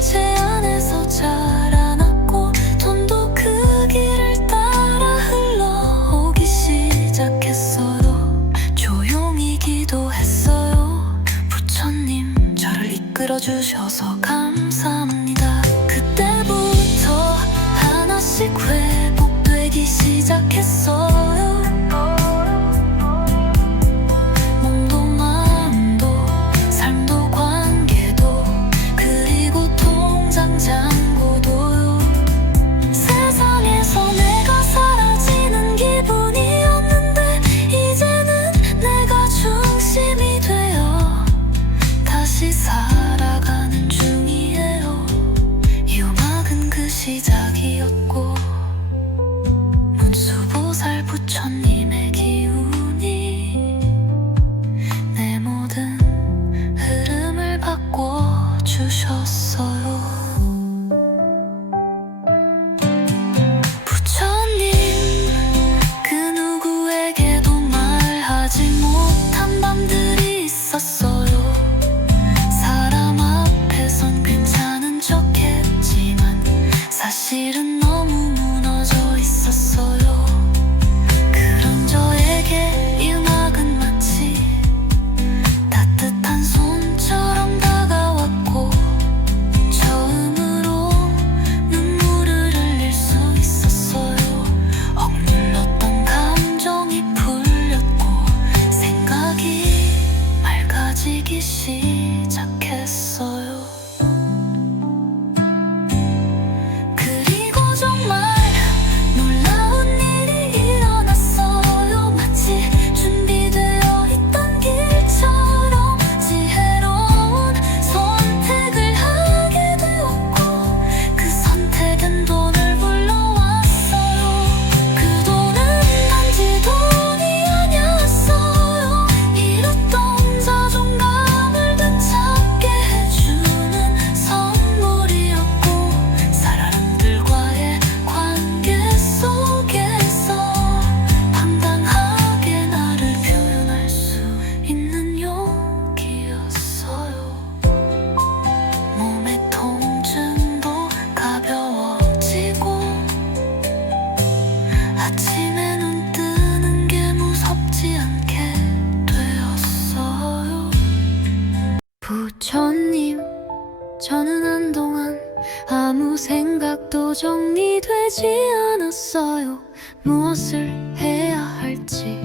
제 안에서 자라났고 돈도 그 길을 따라 흘러오기 시작했어요. 조용히 기도했어요. 부처님, 저를 이끌어주셔서 감사합니다. 그때부터 하나씩 회복되기 시작했어요. 몸도 마음도 삶도 관계도 그리고 통장 잔고도요. 세상에서 내가 사라지는 기분이었는데 이제는 내가 중심이 되어 다시 살아가는 중이에요. 이 음악은 그 시작이었고 문수보살 부처님의 기운이 내 모든 흐름을 바꿔주셨어요. 부처님, 그 누구에게도 말하지 못한 밤들이 있었어요. 사람 앞에선 괜찮은 척했지만 사실은 너무 무너져 있었어요. 그런 저에게 이 음악은 마치 따뜻한 손처럼 다가왔고 처음으로 눈물을 흘릴 수 있었어요. 억눌렀던 감정이 풀렸고 생각이 맑아지기 시작했어요. 그리고 정말 놀라운 일이 일어났어요. 마치 준비되어 있던 길처럼 지혜로운 선택을 하게 되었고 그 선택은 돈을 불러왔어요. 그 돈은 단지 돈이 아니었어요. 잃었던 자존감을 되찾게 해주는 선물이었고 사람들과의 관계 속에서 당당하게 나를 표현할 수 있는 용기였어요. 몸의 통증도 가벼워지고 아침에 눈 뜨는 게 무섭지 않게 되었어요. 부처님, 저는 한동안 아무 생각도 정리되지 않았어요. 무엇을 해야 할지,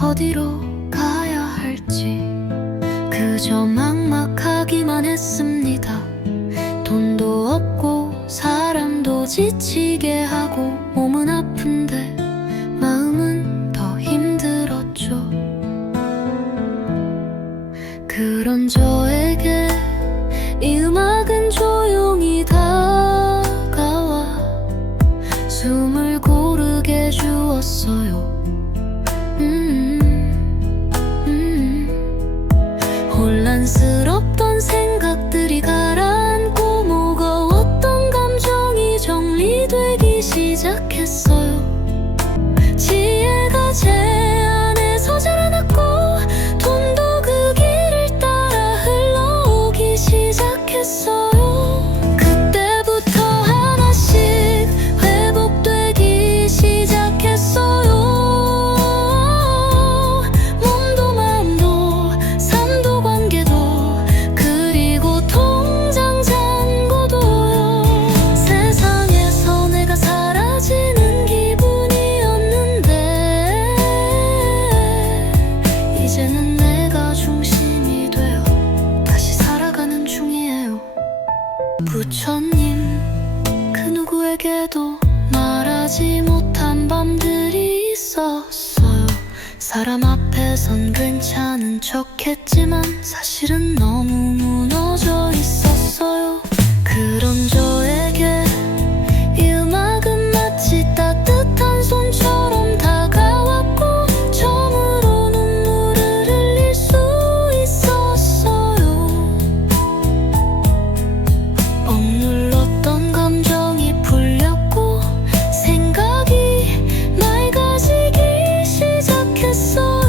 어디로 가야 할지 그저 막막하기만 했습니다. 돈도 없고 사람도 지치게 하고 몸은 아픈데 마음은 더 힘들었죠. 그런 저에게 이 음악은 조용히 다가와 숨을 고르게 주었어요. 혼란스럽던 생각들이 가라앉고 무거웠던 감정이 정리되기 시작했어요. 지혜가 제 안에서 자라났고 돈도 그 길을 따라 사람 앞에선 괜찮은 척했지만 사실은 너무 무너져 있었어요. 그런 저에게 이 음악은 마치 따뜻한 손처럼 다가왔고 처음으로 눈물을 흘릴 수 있었어요. 억눌렀던 감정이 풀렸고 생각이 맑아지기 시작했어요.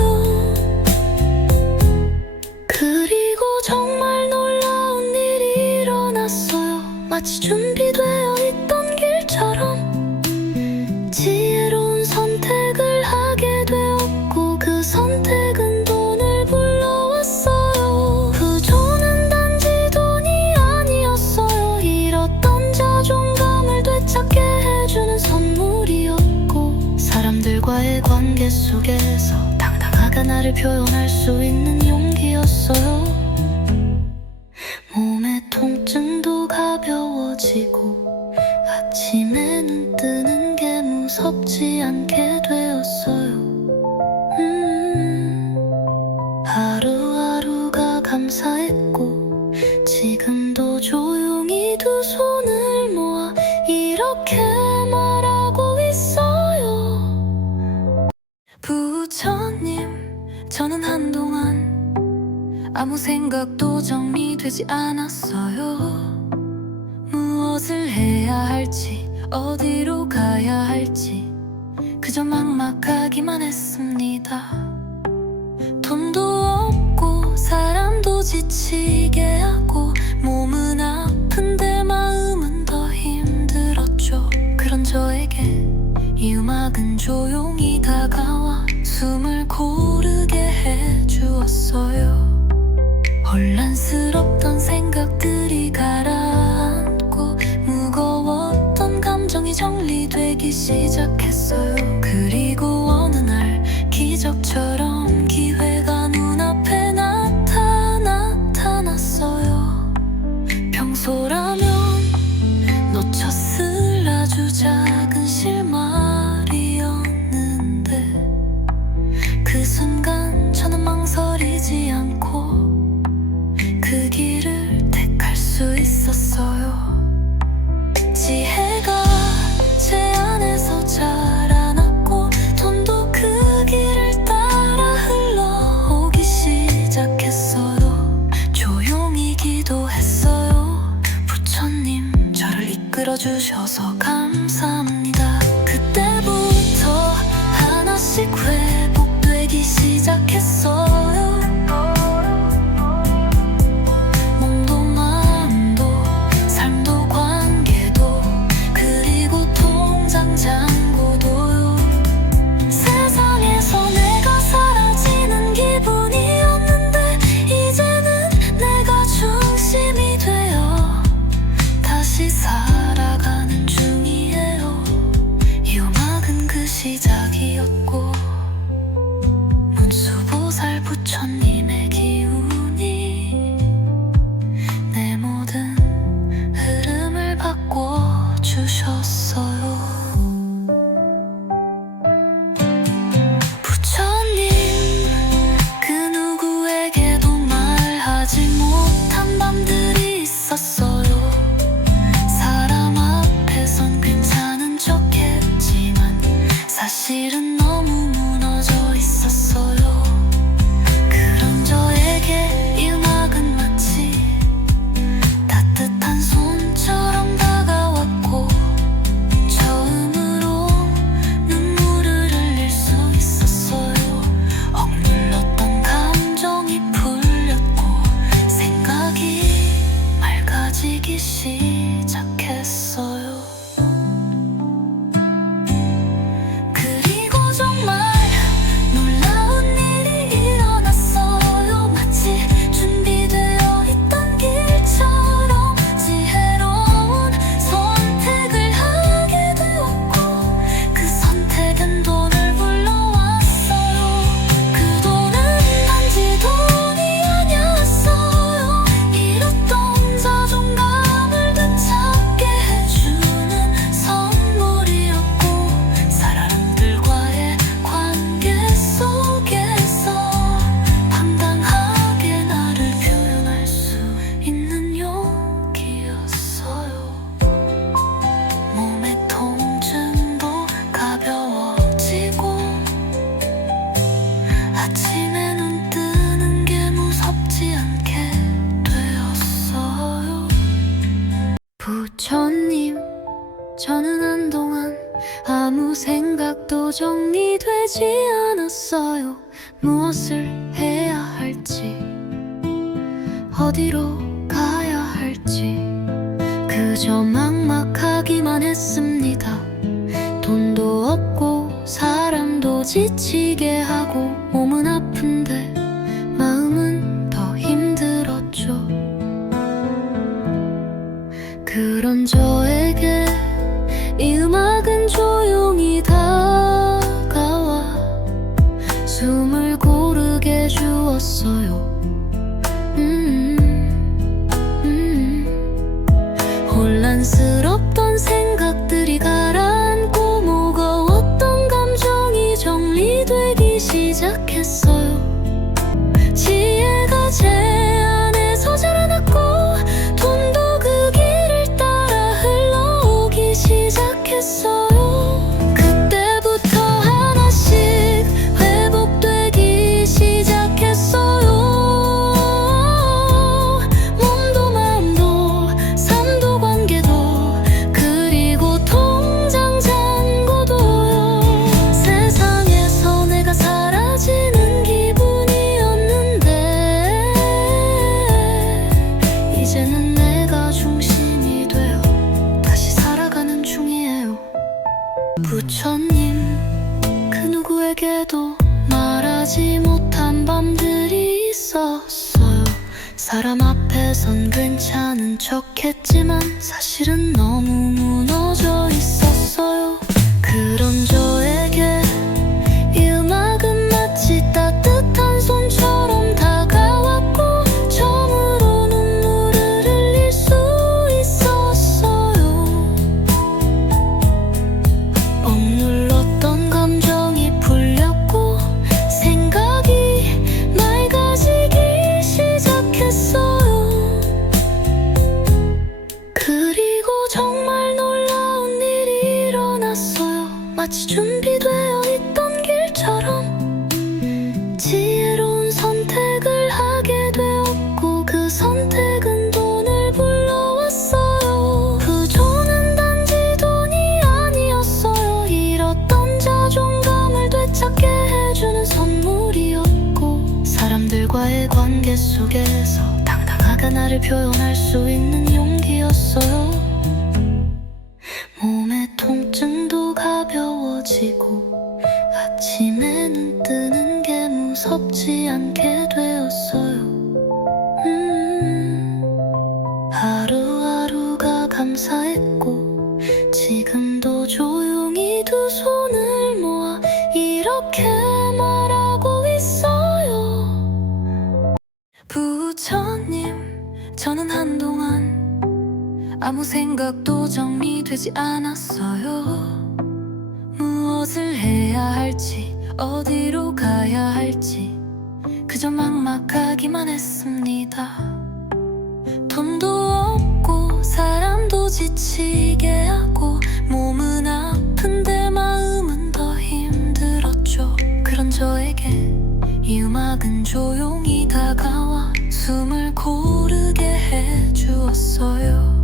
그리고 정말 놀라운 일이 일어났어요. 마치 준비되어 있던 길처럼 지혜로운 선택을 하게 되었고 그 선택은 돈을 불러왔어요. 부조는 단지 돈이 아니었어요. 잃었던 자존감을 되찾게 해주는 선물이었고 사람들과의 관계 속에서 당당하게 나를 표현할 수 있는 용기였어요. 몸의 통증도 가벼워지고 아침에 눈 뜨는 게 무섭지 않게 되었어요. 하루하루가 감사했고 지금도 조용히 두 손을 모아 이렇게 말하고 있어요. 부처님, 저는 한동안 아무 생각도 정리되지 않았어요. 무엇을 해야 할지, 어디로 가야 할지 그저 막막하기만 했습니다. 돈도 없고 사람도 지치게 하고 몸은 아픈데 마음은 더 힘들었죠. 그런 저에게 이 음악은 조용히 다가와 숨을 고르게 해주었어요. 혼란스럽던 생각들이 가라앉고 무거웠던 감정이 정리되기 시작했어요. 그리고 어느 날 기적처럼 기회가 눈앞에 나타났어요. 평소라면 놓쳤을 아주 작은 실마리였는데 그 순간 저는 망설이지 않고 그 길을 택할 수 있었어요. 지혜가 제 안에서 자라났고 돈도 그 길을 따라 흘러오기 시작했어요. 조용히 기도했어요. 부처님, 저를 이끌어주셔서 감사합니다. 그때부터 하나씩 회복되기 시작했어요. 장고도요. 세상에서 내가 사라지는 기분이었는데 이제는 내가 중심이 되어 다시 살아가는 중이에요. 이 음악은 그 시작이었고 문수보살 않았어요. 무엇을 해야 할지, 어디로 가야 할지, 그저 막막하기만 했습니다. 돈도 없고 사람도 지치게 하고 몸은 아픈데 마음은 더 힘들었죠. 그런 저에게 이 음악은 조용히 다가와 숨을 고르게 주었어요. 혼란스럽던 생각들이 가라앉고 무거웠던 감정이 정리되기 시작했어요. 지혜가 제 안에서 자라났고 돈도 그 길을 따라 흘러오기 시작했어요. 그때부터 하나씩 회복되기 시작했어요. 몸도 마음도 삶도 관계도 그리고 통장 잔고도요. 세상에서 내가 사라지는 기분이었는데 이제는 내가 중심이 되어 다시 살아가는 중이에요. 부처님, 그 누구에게도 말하지 못한 밤들이 있었어요. 사람 앞에선 괜찮은 척했지만 사실은 너무 무너져 있었어요. 그런 저에게 이 음악은 마치 따뜻한 손처럼 다가왔고 처음으로 눈물을 흘릴 수 있었어요. 억눌렀던 감정이 풀렸고 생각이 맑아지기 시작했어요. 그리고 정말 놀라운 일이 일어났어요. 마치 준비되어 있던 길처럼 지혜로운 선택을 하게 되었고 그 선택은 돈을 불러왔어요. 그 돈은 단지 돈이 아니었어요. 잃었던 자존감을 되찾게 해주는 선물이었고 사람들과의 관계 속에서 당당하게 나를 표현할 수 있는 용기였어요. 몸의 통증도 가벼워지고 아침에 눈 뜨는 게 무섭지 않게 되었어요. 하루하루가 감사했고 지금도 조용히 두 손을 모아 이렇게 말하고 있어요. 부처님, 저는 한동안 아무 생각도 정리되지 않았어요. 무엇을 해야 할지, 어디로 가야 할지 그저 막막하기만 했습니다. 돈도 없고 사람도 지치게 하고 몸은 아픈데 마음은 더 힘들었죠. 그런 저에게 이 음악은 조용히 다가와 숨을 고르게 해주었어요.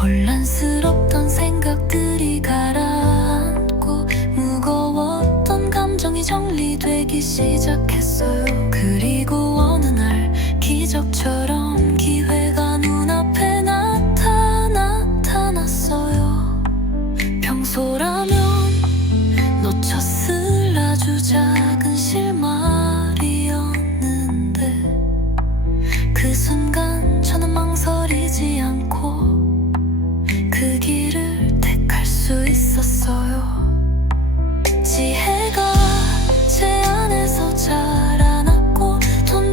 혼란스럽던 생각들이 가라앉고 무거웠던 감정이 정리되기 시작했어요. 그리고 어느 날 기적처럼 기회가 눈앞에 나타났어요. 평소라면 놓쳤을 아주 작은 실마리였는데 그 순간 저는 망설이지 않고 그 길을 택할 수 있었어요. 지혜가 제 안에서 자라났고 돈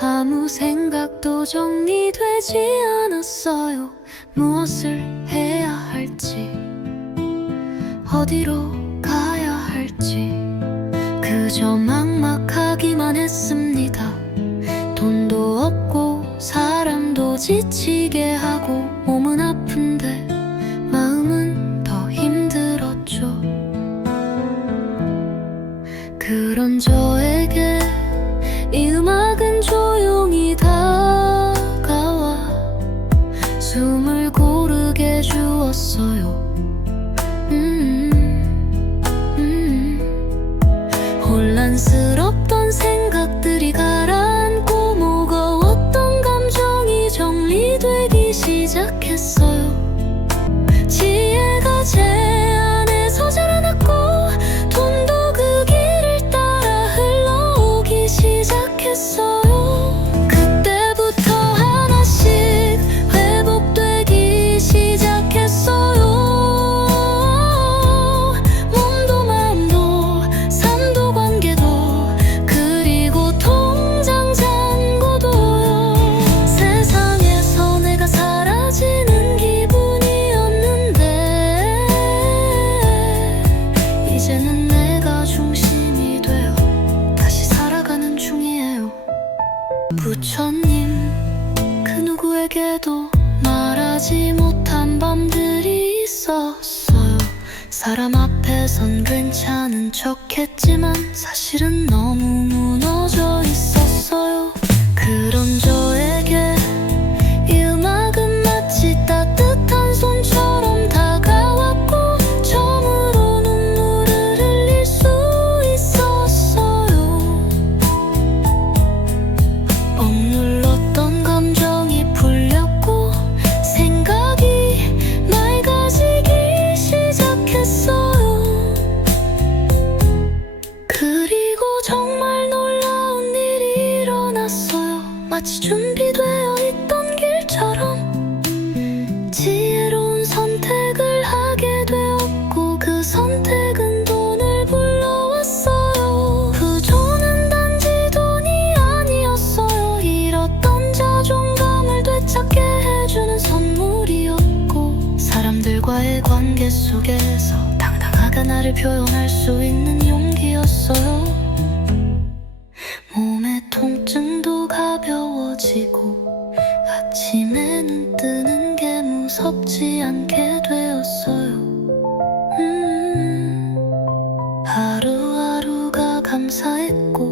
아무 생각도 정리되지 않았어요. 무엇을 해야 할지, 어디로 가야 할지 그저 막막하기만 했습니다. 돈도 없고 사람도 지치게 하고 몸은 아픈데 마음은 더 힘들었죠. 그런 저에게 이 음악은 조용히 다가와 숨을 고르게 주었어요. 혼란스럽던 생각들이 가라앉고 무거웠던 감정이 정리되기 시작했어요. 지혜가 제 안에서 자라났고 돈도 그 길을 따라 흘러오기 시작했어요. 그때부터 하나씩 회복되기 시작했어요. 몸도 마음도 삶도 관계도 그리고 통장 잔고도요. 세상에서 내가 사라지는 기분이었는데 이제는 내가 중심이 되어 다시 살아가는 중이에요. 부처님, 그 누구에게도 말하지 못한 밤들이 있었어요. 사람 앞에선 괜찮은 척했지만 사실은 너무 무너져 있었어요. 그런 저에게 이 음악은 마치 따뜻한 손처럼 다가왔고 처음으로 눈물을 흘릴 수 있었어요. 억눌렀던 감정이 풀렸고 생각이 맑아지기 시작했어요. 그리고 정말 놀라운 일이 일어났어요. 마치 준비되어 있던 길처럼 지혜로운 선택을 하게 되었고 그 선택은 돈을 불러왔어요. 부조는 단지 돈이 아니었어요. 잃었던 자존감을 되찾게 해주는 선물이었고 사람들과의 관계 속에서 당당하게 나를 표현할 수 있는 용기였어요. 몸의 통증도 가벼워지고 아침에 눈 뜨는 게 무섭지 않게 되었어요. 하루하루가 감사했고